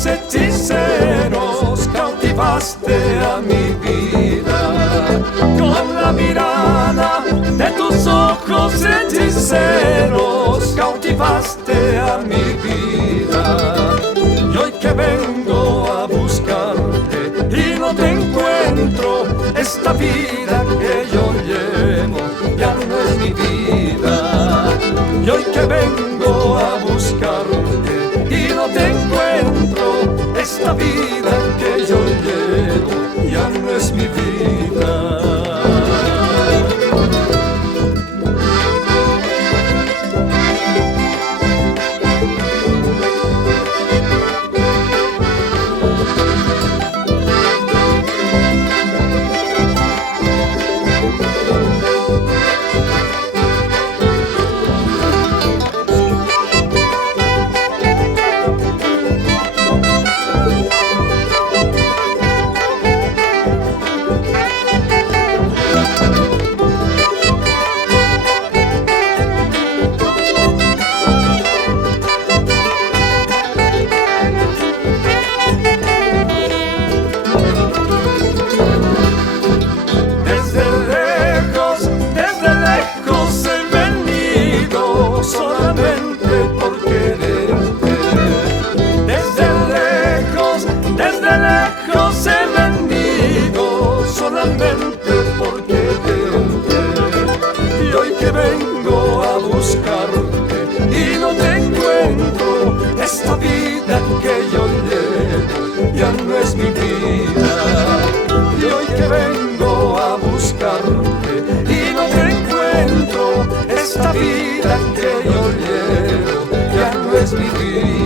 ojos hechiceros cautivaste a mi vida. Con la mirada de tus ojos hechiceros cautivaste a mi vida. Y hoy que vengo a buscarte y no te encuentro, esta vida que yo llevo ya no es mi vida. Y hoy que vengo a buscarte y no te encuentro, esta vida que yo llevo ya no es mi vida. Esta vida que yo llevo ya no es mi vida. Y hoy que vengo a buscarte y no te encuentro, esta vida que yo llevo ya no es mi vida.